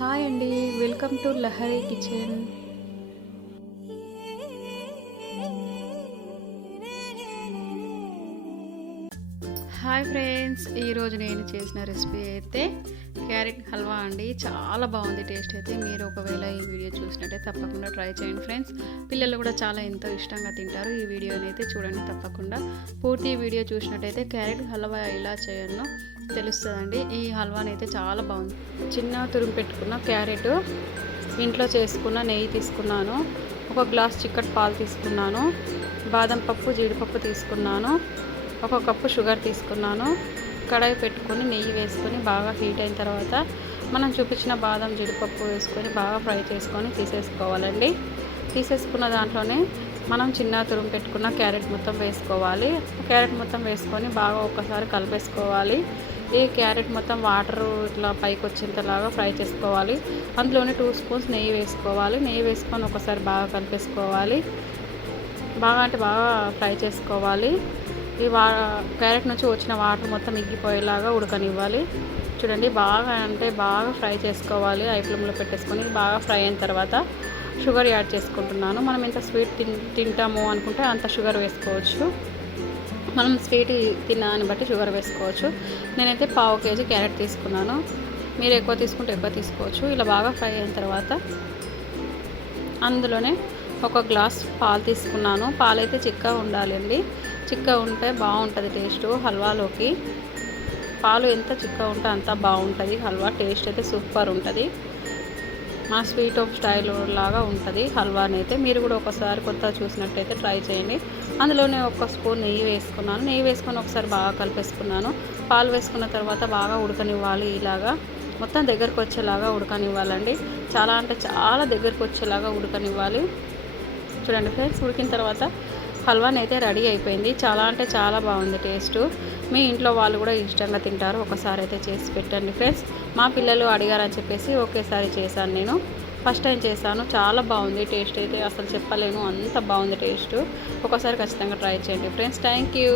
Hi అండి, welcome to Lahari kitchen. Hi friends, ఈరోజు నేను చేసిన రెసిపీ అయితే క్యారెట్ హల్వా అండి. చాలా బాగుంది టేస్ట్ అయితే. మీరు ఒకవేళ ఈ వీడియో చూసినట్టయితే తప్పకుండా ట్రై చేయండి ఫ్రెండ్స్. పిల్లలు కూడా చాలా ఎంతో ఇష్టంగా తింటారు. ఈ వీడియోని అయితే చూడండి తప్పకుండా. పూర్తి వీడియో చూసినట్టయితే క్యారెట్ హల్వా ఎలా చేయాలో తెలుస్తుందండి. ఈ హల్వాని అయితే చాలా బాగుంది. చిన్న తురుము పెట్టుకున్న క్యారెట్, ఇంట్లో చేసుకున్న నెయ్యి తీసుకున్నాను, ఒక గ్లాస్ చిక్కటి పాలు తీసుకున్నాను, బాదం పప్పు జీడిపప్పు తీసుకున్నాను, ఒక కప్పు షుగర్ తీసుకున్నాను. కడాయి పెట్టుకొని నెయ్యి వేసుకొని బాగా హీట్ అయిన తర్వాత మనం చూపించిన బాదం జీడిపప్పు వేసుకొని బాగా ఫ్రై చేసుకొని తీసేసుకోవాలండి. తీసేసుకున్న దాంట్లోనే మనం చిన్న తురుము పెట్టుకున్న క్యారెట్ మొత్తం వేసుకోవాలి. క్యారెట్ మొత్తం వేసుకొని బాగా ఒక్కసారి కలిపేసుకోవాలి. ఈ క్యారెట్ మొత్తం వాటర్ ఇట్లా పైకి వచ్చేంతలాగా ఫ్రై చేసుకోవాలి. అందులోనే 2 స్పూన్స్ నెయ్యి వేసుకోవాలి. నెయ్యి వేసుకొని ఒకసారి బాగా కలిపేసుకోవాలి. బాగా ఫ్రై చేసుకోవాలి. ఈ క్యారెట్ నుంచి వచ్చిన వాటర్ మొత్తం మిగిలిపోయేలాగా ఉడకనివ్వాలి. చూడండి, బాగా ఫ్రై చేసుకోవాలి. ఐ ఫ్లేమ్లో పెట్టేసుకొని బాగా ఫ్రై అయిన తర్వాత షుగర్ యాడ్ చేసుకుంటున్నాను. మనం ఎంత స్వీట్ తింటాము అనుకుంటే అంత షుగర్ వేసుకోవచ్చు. మనం స్వీట్ తిన్నాన్ని బట్టి షుగర్ వేసుకోవచ్చు. నేనైతే 1/2 kg క్యారెట్ తీసుకున్నాను. మీరు ఎక్కువ తీసుకుంటే ఎక్కువ తీసుకోవచ్చు. ఇలా బాగా ఫ్రై అయిన తర్వాత అందులోనే ఒక గ్లాస్ పాలు తీసుకున్నాను. పాలు అయితే చిక్కగా ఉండాలండి. చిక్కగా ఉంటే బాగుంటుంది టేస్ట్ హల్వాలోకి. పాలు ఎంత చిక్కగా ఉంటే అంత బాగుంటుంది హల్వా. టేస్ట్ అయితే సూపర్ ఉంటుంది. మా స్వీట్ ఆఫ్ స్టైల్ లాగా ఉంటుంది హల్వాని అయితే. మీరు కూడా ఒకసారి కొత్తగా చూసినట్టయితే ట్రై చేయండి. అందులోనే 1 స్పూన్ నెయ్యి వేసుకున్నాను. నెయ్యి వేసుకొని ఒకసారి బాగా కలిపేసుకున్నాను. పాలు వేసుకున్న తర్వాత బాగా ఉడకనివ్వాలి. ఇలాగా మొత్తం దగ్గరకు వచ్చేలాగా ఉడకనివ్వాలండి. చాలా దగ్గరకు వచ్చేలాగా ఉడకనివ్వాలి. చూడండి ఫ్రెండ్స్, ఉడికిన తర్వాత హల్వాని అయితే రెడీ అయిపోయింది. చాలా బాగుంది టేస్ట్. మీ ఇంట్లో వాళ్ళు కూడా ఇష్టంగా తింటారు. ఒకసారి అయితే చేసి పెట్టండి ఫ్రెండ్స్. మా పిల్లలు అడిగారని చెప్పేసి ఒకేసారి చేశాను. నేను ఫస్ట్ టైం చేశాను. చాలా బాగుంది టేస్ట్ అయితే, అసలు చెప్పలేను, అంత బాగుంది టేస్ట్. ఒకసారి ఖచ్చితంగా ట్రై చేయండి ఫ్రెండ్స్. Thank you.